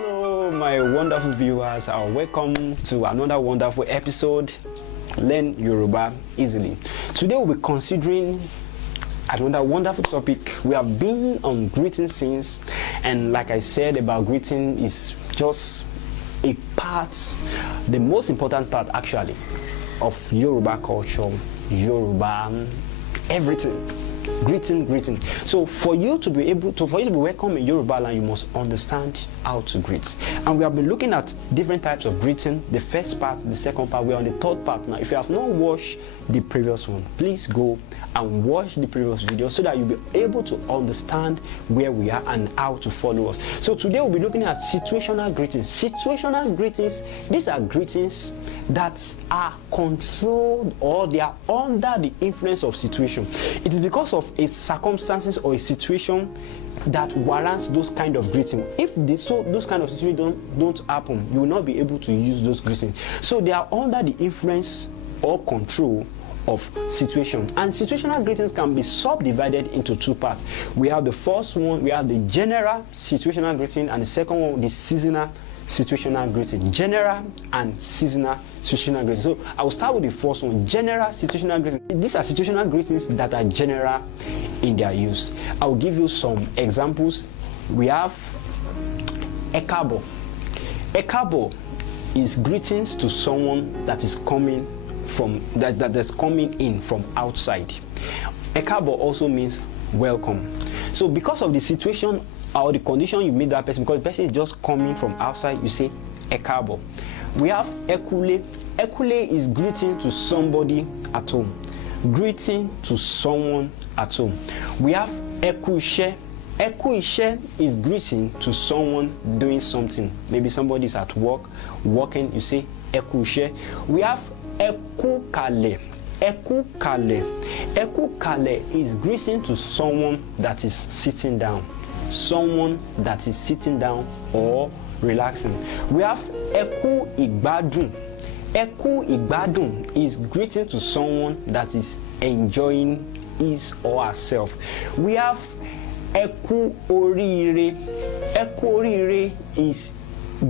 Hello, my wonderful viewers. Welcome to another wonderful episode, Learn Yoruba Easily. Today we'll be considering another wonderful topic. We have been on greeting since, and like I said about greeting is just a part, the most important part actually, of Yoruba culture, Yoruba, everything. Greeting. So for you to be welcome in Yoruba land, you must understand how to greet. And we have been looking at different types of greeting. The first part, the second part, we're on the third part now. If you have not watched the previous one, please go and watch the previous video so that you'll be able to understand where we are and how to follow us. So today we'll be looking at situational greetings. Situational greetings, these are greetings that are controlled, or they are under the influence of situation. It is because of a circumstances or a situation that warrants those kind of greeting. If those kind of situations don't happen, you will not be able to use those greetings. So they are under the influence or control of situation. And situational greetings can be subdivided into two parts. We have the first one, we have the general situational greeting, and the second one, the seasonal situational greeting. General and seasonal situational greeting. So I will start with the first one, general situational greeting. These are situational greetings that are general in their use. I will give you some examples. We have ekabo. Ekabo is greetings to someone that is coming from that's coming in from outside. Ekabo also means welcome. So because of the situation or the condition you meet that person, because the person is just coming from outside, you say ekabo. We have ekule. Ekule is greeting to somebody at home. Greeting to someone at home. We have ekushe. Ekushe is greeting to someone doing something. Maybe somebody is at work, working, you say ekushe. We have ekukale. Ekukale. Ekukale is greeting to someone that is sitting down. Someone that is sitting down or relaxing. We have eku igbadun. Eku igbadun is greeting to someone that is enjoying his or herself. We have eku orire. Eku orire is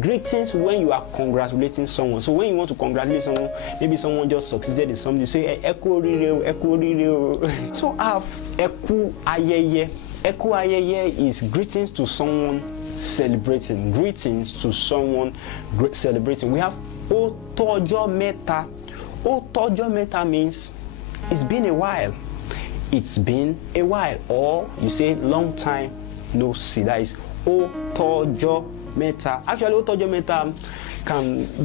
greetings when you are congratulating someone. So when you want to congratulate someone, maybe someone just succeeded in something, you say eku orire, eku orire. So I have eku ayeye. Eku ayeye is greetings to someone celebrating. Greetings to someone celebrating. We have otojo meta. Otojo meta means it's been a while. It's been a while, or you say long time no see. That is otojo meta. Actually, otojo meta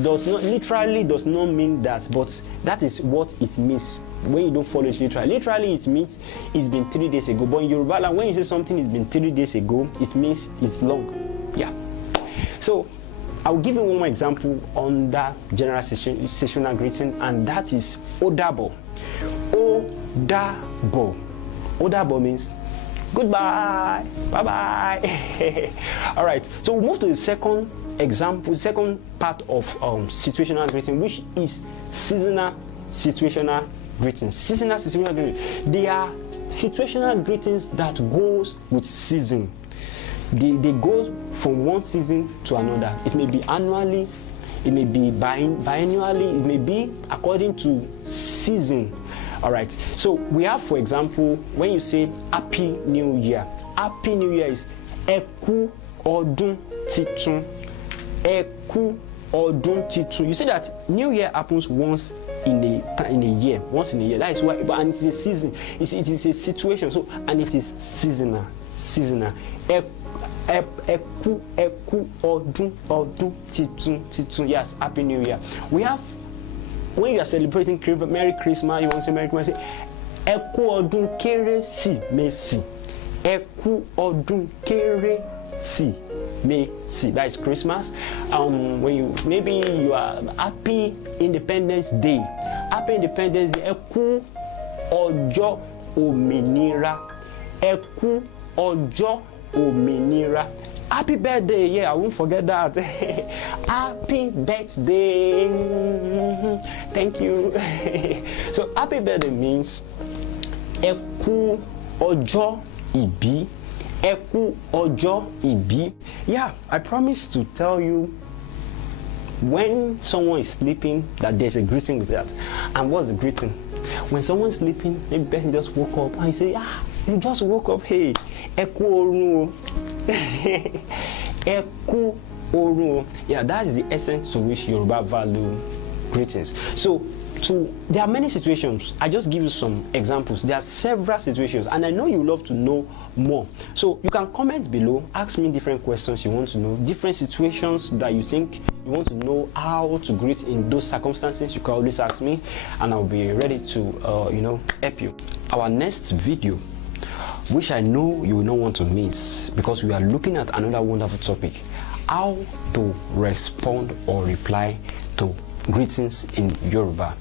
does not mean that, but that is what it means when you don't follow it literally. Literally, it means it's been 3 days ago. But in Yoruba land, when you say something it's been 3 days ago, it means it's long. Yeah. So I'll give you one more example under general situational greeting, and that is odabo. Odabo. Odabo means goodbye, bye-bye. All right, so we'll move to the second example, second part of situational greeting, which is seasonal situational greetings. Seasonal situational greetings, they are situational greetings that goes with season. They go from one season to another. It may be annually, it may be biannually, it may be according to season. All right, so we have, for example, when you say Happy New Year. Happy New Year is Eku Odun Titun. Eku Odun Titun. You see that New Year happens once in a year. Once in a year. That is why, and it's a season. It is a situation. So, and it is seasonal. Seasonal. Eku Odun Titun. Yes, Happy New Year. We have, when you are celebrating Merry Christmas, you want to say Merry Christmas, say Eku Odun Keresimesi. Eku Odun Keresimesi. That is Christmas. When you are Happy Independence Day. Happy Independence Day. Eku Ojo Ominira. Eku Ojo Ominira. Happy birthday, yeah, I won't forget that. Happy birthday. Thank you. So happy birthday means Eku Ojo Ibi. Ẹ kú ọjọ́ ìbí. Yeah, I promise to tell you when someone is sleeping that there's a greeting with that. And what's the greeting? When someone's sleeping, maybe person just woke up and you say, you just woke up, hey, ẹ kú orun o. Ẹ kú orun o. Yeah, that is the essence to which Yoruba value greetings. So there are many situations. I just give you some examples. There are several situations, and I know you love to know more. So you can comment below, ask me different questions you want to know, different situations that you think you want to know how to greet in those circumstances. You can always ask me, and I'll be ready to help you. Our next video, which I know you will not want to miss, because we are looking at another wonderful topic: how to respond or reply to greetings in Yoruba.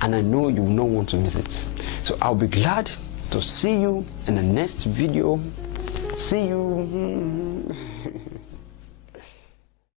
And I know you will not want to miss it. So I'll be glad to see you in the next video. See you.